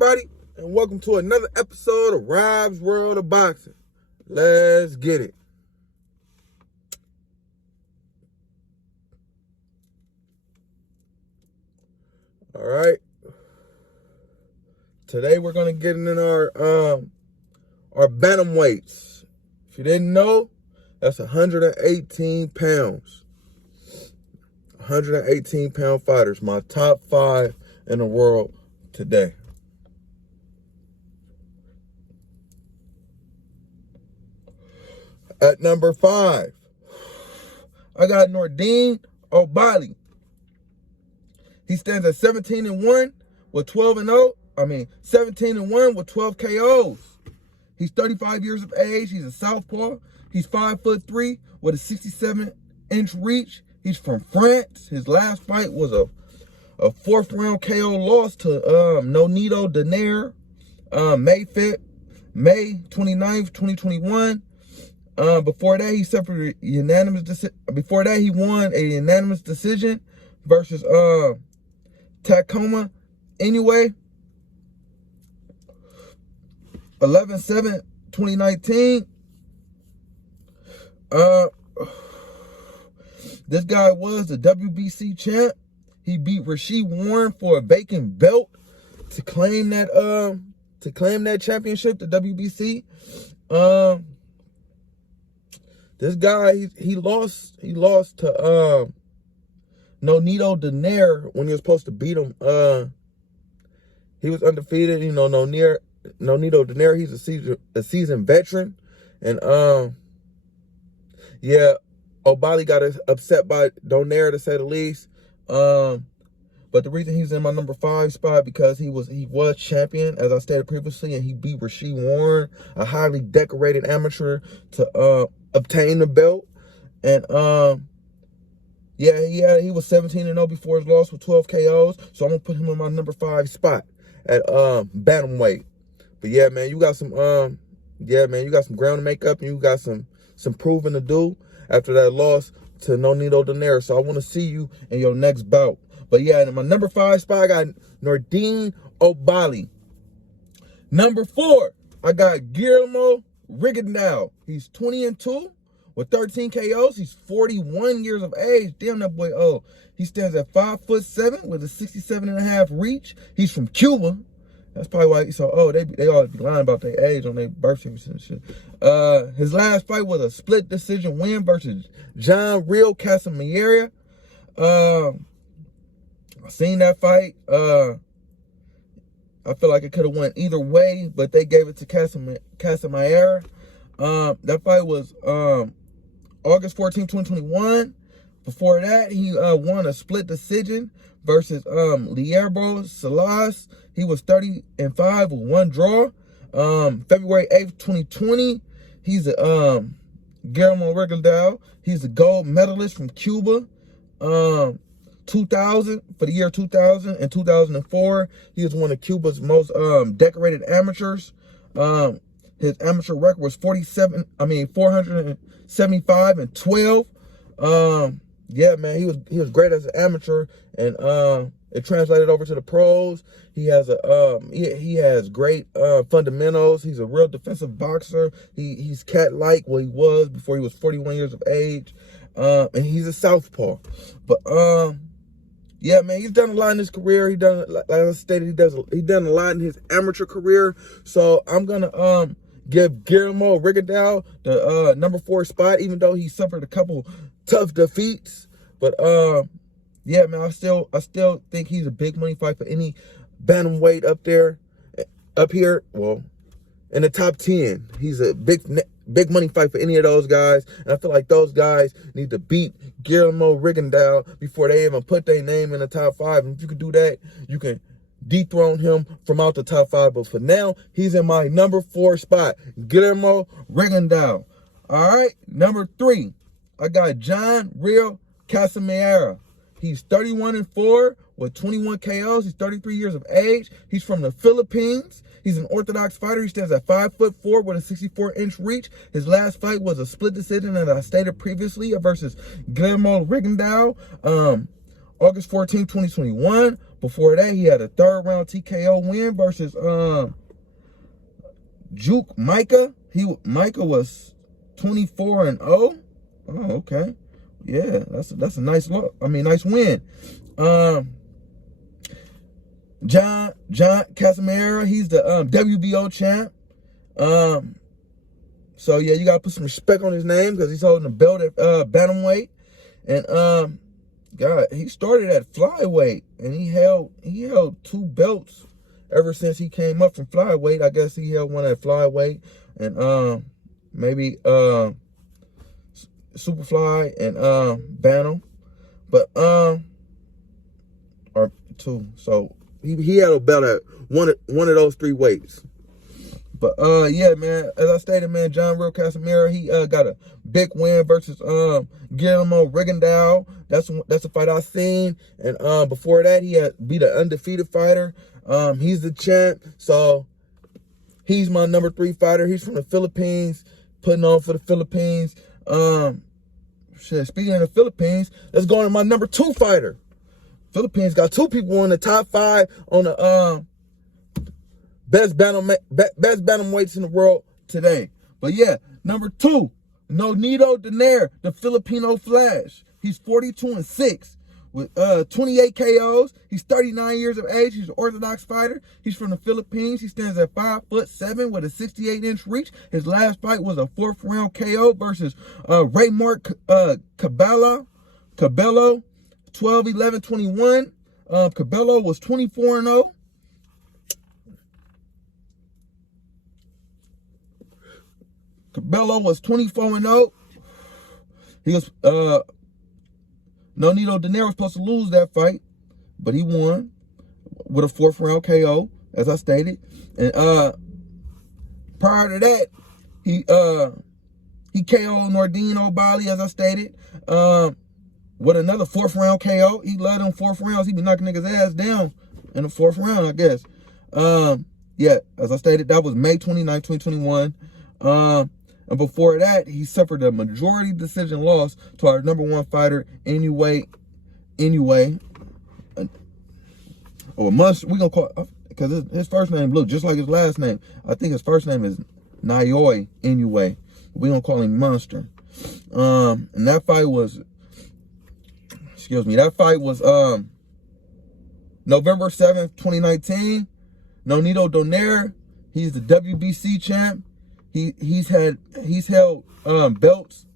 everybody, and welcome to another episode of Rob's World of Boxing. Let's get it. All right. Today we're gonna get in our bantamweights. If you didn't know, that's 118 pounds. 118 pound fighters. My top 5 in the world today. At number 5, I got Nito Donaire. He stands at 17-1 with 12-0. 17-1 with 12 KOs. He's 35 years of age. He's a southpaw. He's 5'3" with a 67-inch reach. He's from France. His last fight was a 4th round KO loss to Nito Donaire, May 29th, 2021. Before that, he suffered a unanimous decision. Before that, he won a unanimous decision versus Casamayor. Anyway, 11-7, 2019. This guy was the WBC champ. He beat Rashid Warren for a vacant belt to claim that championship, the WBC. This guy, he lost to Nito Donaire when he was supposed to beat him. He was undefeated. You know, Nito Donaire, he's a seasoned veteran. And yeah, O'Bali got upset by Donaire, to say the least. But the reason he's in my number 5 spot because he was champion, as I stated previously, and he beat Rashid Warren, a highly decorated amateur, to obtain the belt. And yeah, he was 17-0 before his loss with 12 KOs. So I'm gonna put him in my number 5 spot at bantamweight. But yeah, man, you got some ground to make up, and you got some proving to do after that loss to Nito Donaire. So I want to see you in your next bout. But yeah, in my number 5 spot, I got Nito Donaire. Number 4, I got Guillermo Rigondeaux. He's 20-2 with 13 KOs. He's 41 years of age. Damn, that boy old. He stands at 5'7" with a 67.5 reach. He's from Cuba. That's probably why he's so old. They always be lying about their age on their birth certificates and shit. His last fight was a split decision win versus Real Casamayor. I seen that fight. I feel like it could have went either way, but they gave it to Casamayor. That fight was August 14, 2021. Before that, he won a split decision versus Lierbo Salas. He was 30-5 with 1 draw. February 8th, 2020. He's a Guillermo Rigondeaux. He's a gold medalist from Cuba. 2000, for the year 2000 and 2004, he was one of Cuba's most decorated amateurs. His amateur record was 475-12. Yeah, man, he was great as an amateur, and it translated over to the pros. He has he has great fundamentals. He's a real defensive boxer. He's cat-like what he was before he was 41 years of age, and he's a southpaw. But yeah, man, he's done a lot in his career. Like I stated, he done a lot in his amateur career. So I'm gonna give Guillermo Rigondeaux the number 4 spot, even though he suffered a couple tough defeats. But yeah, man, I still think he's a big money fight for any bantamweight up here. Well, in the top 10, he's a big money fight for any of those guys. And I feel like those guys need to beat Guillermo Rigondeaux before they even put their name in the top 5. And if you can do that, you can dethrone him from out the top 5. But for now, he's in my number 4 spot, Guillermo Rigondeaux. All right, number 3, I got Real Casamayor. He's 31-4 with 21 KOs. He's 33 years of age. He's from the Philippines. He's an orthodox fighter. He stands at 5'4" with a 64-inch reach. His last fight was a split decision, as I stated previously, versus Guillermo Rigondeaux. August 14, 2021. Before that, he had a 3rd round TKO win versus Juke Micah. Micah was 24-0. Oh, okay. Yeah, that's a nice look. I mean, nice win. John Casamayor, he's the WBO champ. So yeah, you gotta put some respect on his name because he's holding the belt at bantamweight. And God, he started at flyweight and he held 2 belts ever since he came up from flyweight. I guess he held one at flyweight and maybe superfly and bantam, but or 2. So he had a belt at one of those 3 weights. But yeah, man, as I stated, man, John Real Casamayor, he got a big win versus Guillermo Rigondeaux. That's a fight I seen. And before that, he had beat an undefeated fighter. He's the champ, so he's my number 3 fighter. He's from the Philippines, putting on for the Philippines. Speaking of the Philippines, let's go on to my number 2 fighter. Philippines got 2 people in the top 5 on the best bantamweights in the world today. But yeah, number 2, Nito Donaire, the Filipino Flash. He's 42-6 with 28 KOs. He's 39 years of age. He's an Orthodox fighter. He's from the Philippines. He stands at 5'7" with a 68-inch reach. His last fight was a 4th round KO versus Raymart Cabello, 12-11-21. Cabello was 24-0. Cabello was 24-0. He was Nito Donaire was supposed to lose that fight, but he won with a 4th round KO, as I stated. And prior to that, he KO'd Nordine O'Bali, as I stated, with another 4th round KO. He led them 4th rounds. He be knocking niggas' ass down in the 4th round, I guess. Yeah, as I stated, that was May 29, 2021. And before that, he suffered a majority decision loss to our number 1 fighter, anyway. Or we gonna call, because his first name looked just like his last name. I think his first name is Nair, anyway. We gonna call him Monster. And that fight was, November 7th, 2019. Nito Donaire, he's the WBC champ. He's held belts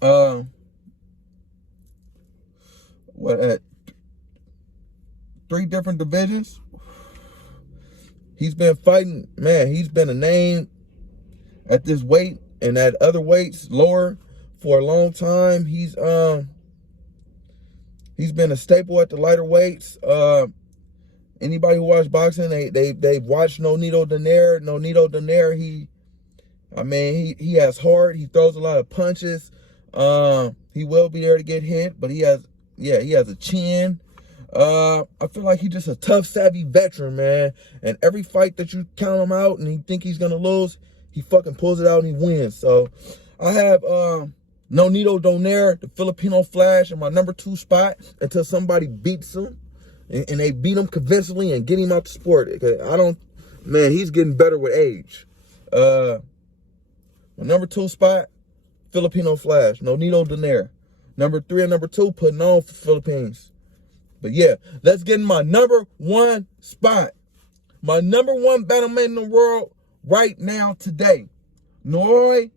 at 3 different divisions. He's been fighting, man, he's been a name at this weight and at other weights lower for a long time. He's been a staple at the lighter weights. Anybody who watched boxing, they've watched Nito Donaire. Nito Donaire, he has heart. He throws a lot of punches. He will be there to get hit, but he has a chin. I feel like he's just a tough, savvy veteran, man. And every fight that you count him out and you think he's gonna lose, he fucking pulls it out and he wins. So I have Nito Donaire, the Filipino Flash, in my number 2 spot until somebody beats him. And they beat him convincingly and get him out the sport. He's getting better with age. My number 2 spot, Filipino Flash, Nito Donaire. Number 3 and number 2, putting on for Philippines. But yeah, let's get in my number 1 spot. My number 1 bantamweight in the world right now today. Nair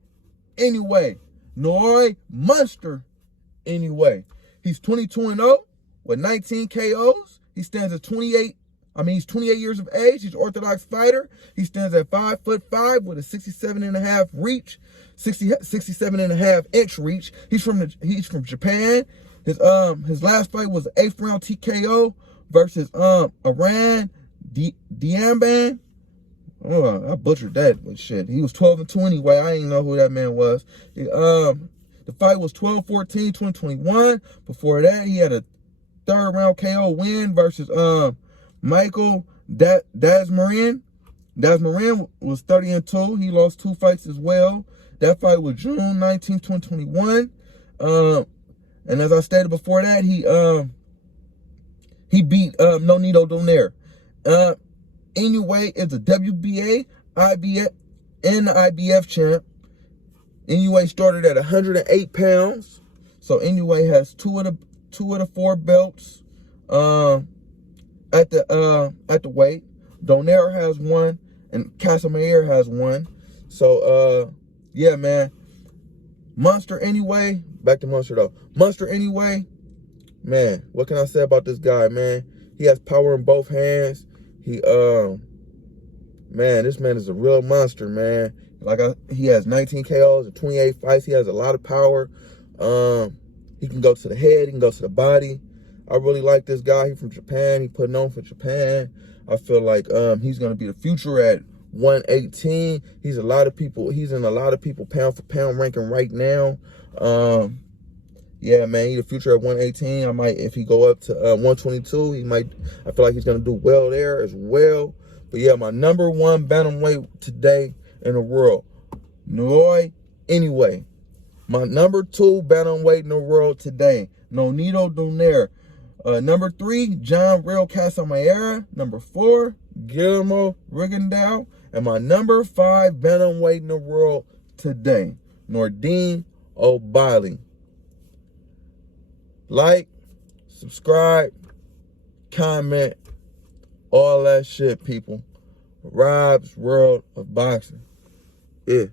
Monster anyway. He's 22-0 with 19 KOs. He stands at 28 years of age. He's an Orthodox fighter. He stands at 5'5" with a 67.5 reach, 67.5 inch reach. He's from Japan. His last fight was an 8th round TKO versus Iran Diamban. Oh, I butchered that, but shit. He was 12-2 anyway. I didn't know who that man was. The fight was 12-14, 2021. Before that, he had a 3rd round KO win versus Michael Dasmarin. Dasmarin was 30-2. He lost 2 fights as well. That fight was June 19, 2021. And as I stated before that, he He beat Nito Donaire. Anyway, is a WBA, IBF, and the IBF champ. Anyway started at 108 pounds. So anyway has two of the 4 belts at the weight. Donaire has 1 and Casamayor has 1. So yeah, man. Monster anyway. Back to Monster though. Monster anyway. Man, what can I say about this guy, man? He has power in both hands. He man, this man is a real monster, man. He has 19 KOs and 28 fights. He has a lot of power. He can go to the head, he can go to the body. I really like this guy. He's from Japan. He putting on for Japan. I feel like he's gonna be the future at 118. He's in a lot of people pound for pound ranking right now. Yeah, man, he's the future at 118. I might, if he go up to 122, I feel like he's gonna do well there as well. But yeah, my number 1 bantamweight today in the world, Nair. Anyway, my number 2 bantamweight in the world today, Nito Donaire. Number 3, John Real Casamayor. Number 4, Guillermo Rigondeaux. And my number 5 bantamweight in the world today, Nordine O'Reilly. Like, subscribe, comment, all that shit, people. Rob's World of Boxing. Yeah.